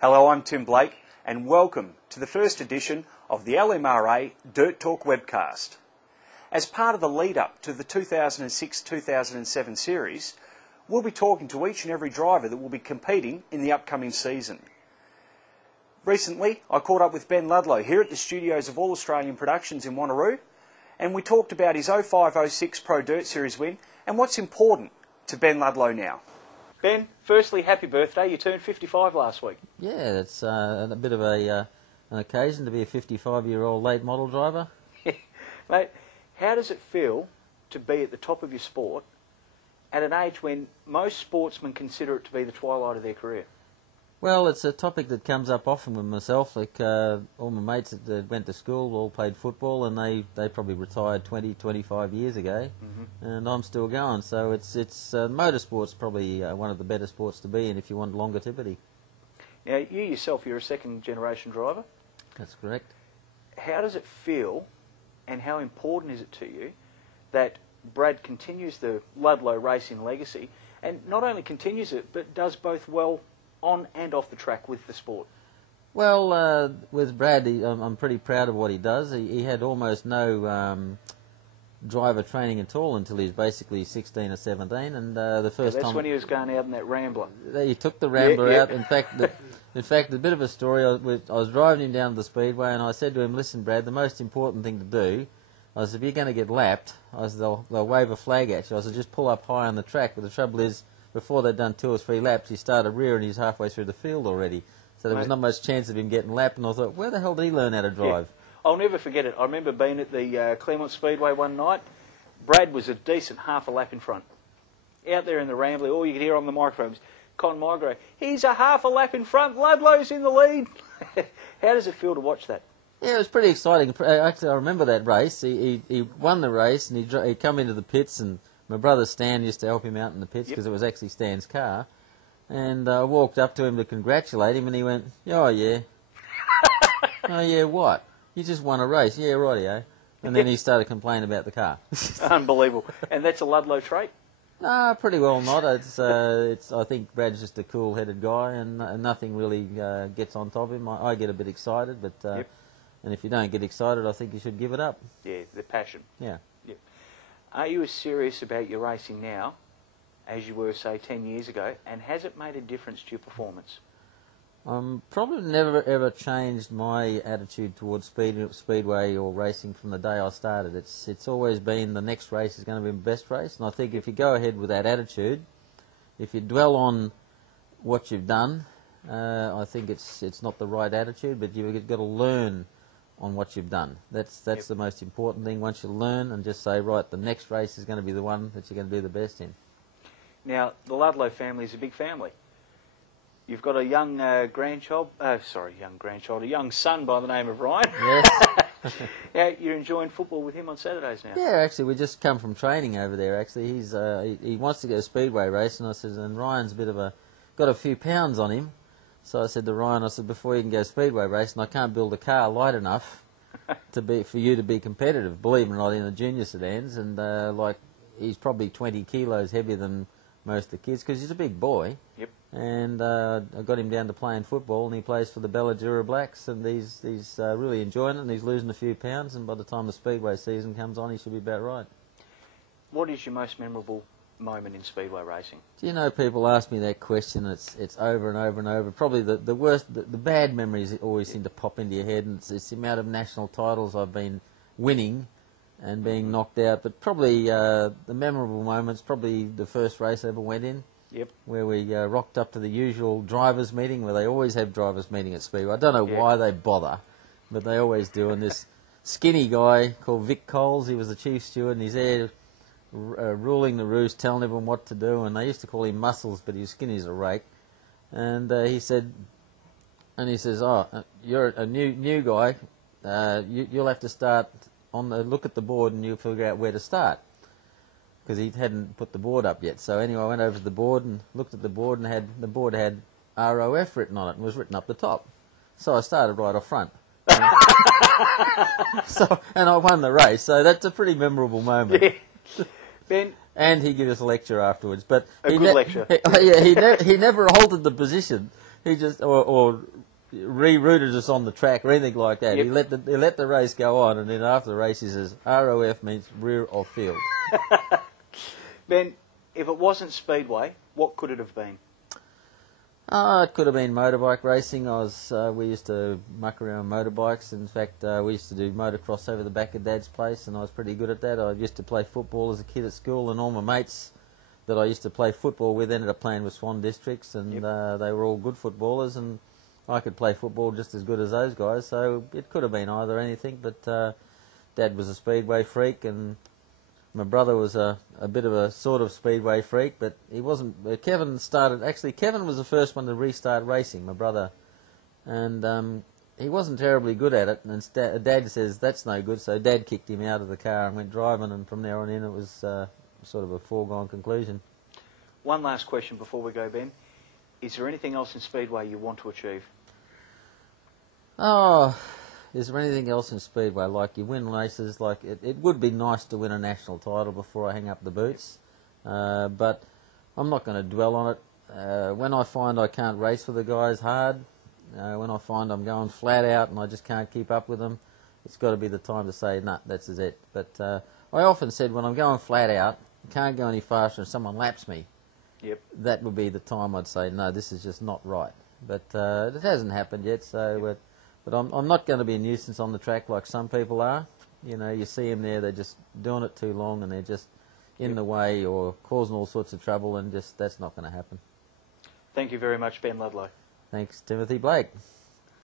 Hello, I'm Tim Blake, and welcome to the first edition of the LMRA Dirt Talk webcast. As part of the lead-up to the 2006-2007 series, we'll be talking to each and every driver that will be competing in the upcoming season. Recently, I caught up with Ben Ludlow here at the studios of All Australian Productions in Wanneroo, and we talked about his 05-06 Pro Dirt Series win and what's important to Ben Ludlow now. Ben, firstly, happy birthday. You turned 55 last week. Yeah, that's a bit of an occasion to be a 55-year-old late model driver. Mate, how does it feel to be at the top of your sport at an age when most sportsmen consider it to be the twilight of their career? Well, it's a topic that comes up often with myself. Like all my mates that went to school all played football, and they probably retired 20, 25 years ago, and I'm still going. So it's motorsport's probably one of the better sports to be in if you want longevity. Now, you yourself, you're a second-generation driver. That's correct. How does it feel, and how important is it to you that Brad continues the Ludlow racing legacy, and not only continues it, but does both well on and off the track with the sport? Well, with Brad, I'm pretty proud of what he does. He had almost no driver training at all until he was basically 16 or 17, and the first time... That's when he was going out in that Rambler. He took the Rambler Yeah. out. In fact, a bit of a story, I was driving him down to the speedway, and I said to him, "Listen, Brad, the most important thing to do," I said, "if you're going to get lapped," I said, they'll wave a flag at you. I said, "just pull up high on the track." But the trouble is, before they'd done 2 or 3 laps, he started rear and he's halfway through the field already. So there was not much chance of him getting lapped, and I thought, where the hell did he learn how to drive? Yeah. I'll never forget it. I remember being at the Claremont Speedway one night. Brad was a decent half a lap in front. Out there in the Rambler, all you could hear on the microphones, Con Migro, "He's a half a lap in front, Ludlow's in the lead." How does it feel to watch that? Yeah, it was pretty exciting. Actually, I remember that race. He won the race, and he'd come into the pits, and my brother Stan used to help him out in the pits because it was actually Stan's car. And I walked up to him to congratulate him, and he went, "Oh, yeah." "Oh, yeah, what? You just won a race." "Yeah, rightio." And then he started complaining about the car. Unbelievable. And that's a Ludlow trait? No, pretty well not. I think Brad's just a cool-headed guy, and nothing really gets on top of him. I get a bit excited, but and if you don't get excited, I think you should give it up. Yeah, the passion. Yeah. Are you as serious about your racing now as you were, say, 10 years ago, and has it made a difference to your performance? Probably never ever changed my attitude towards speedway or racing from the day I started. It's always been the next race is going to be the best race, and I think if you go ahead with that attitude, if you dwell on what you've done, I think it's not the right attitude, but you've got to learn on what you've done. That's the most important thing. Once you learn and just say, right, the next race is going to be the one that you're going to do the best in. Now, the Ludlow family is a big family. You've got a young a young son by the name of Ryan. Yes. Now, you're enjoying football with him on Saturdays now? Yeah, actually, we just come from training over there, actually. He wants to go speedway race, and I said, and Ryan's got a few pounds on him. So I said to Ryan, I said, before you can go speedway racing, I can't build a car light enough for you to be competitive, believe it or not, in the junior sedans. And he's probably 20 kilos heavier than most of the kids because he's a big boy. Yep. And I got him down to playing football, and he plays for the Belladura Blacks, and he's really enjoying it, and he's losing a few pounds. And by the time the speedway season comes on, he should be about right. What is your most memorable moment in speedway racing? Do you know, people ask me that question, it's over and over and over. Probably the worst, the bad memories always seem to pop into your head, and it's the amount of national titles I've been winning and being knocked out. But probably the memorable moments, probably the first race I ever went in, where we rocked up to the usual drivers' meeting, where they always have drivers' meeting at Speedway. I don't know why they bother, but they always do. And this skinny guy called Vic Coles, he was the chief steward, and he's there ruling the roost, telling everyone what to do, and they used to call him Muscles, but he was skinny as a rake. And he says, "Oh, you're a new guy. You'll have to start look at the board, and you'll figure out where to start." Because he hadn't put the board up yet. So anyway, I went over to the board and looked at the board, and the board had ROF written on it, and was written up the top. So I started right off front. And I won the race. So that's a pretty memorable moment. Yeah. Ben, and he gave us a lecture afterwards, but a good lecture. He never altered the position. He just or rerouted us on the track or anything like that. Yep. He let the race go on, and then after the race he says ROF means rear of field. Ben, if it wasn't Speedway, what could it have been? It could have been motorbike racing. We used to muck around motorbikes. In fact, we used to do motocross over the back of Dad's place, and I was pretty good at that. I used to play football as a kid at school, and all my mates that I used to play football with ended up playing with Swan Districts, and they were all good footballers, and I could play football just as good as those guys. So it could have been either anything, but Dad was a speedway freak, and my brother was a bit of a sort of speedway freak, but he wasn't. Kevin was the first one to restart racing, my brother, and he wasn't terribly good at it, and Dad says that's no good, so Dad kicked him out of the car and went driving, and from there on in it was sort of a foregone conclusion. One last question before we go, Ben. Is there anything else in Speedway you want to achieve? Oh, is there anything else in Speedway? Like you win races, like it would be nice to win a national title before I hang up the boots, but I'm not going to dwell on it. When I find I can't race for the guys hard, when I find I'm going flat out and I just can't keep up with them, it's got to be the time to say, nah, that's it. But I often said when I'm going flat out, can't go any faster and someone laps me, that would be the time I'd say, no, this is just not right. But it hasn't happened yet, so... But I'm not going to be a nuisance on the track like some people are. You know, you see them there, they're just doing it too long and they're just in the way or causing all sorts of trouble, and just that's not going to happen. Thank you very much, Ben Ludlow. Thanks, Timothy Blake.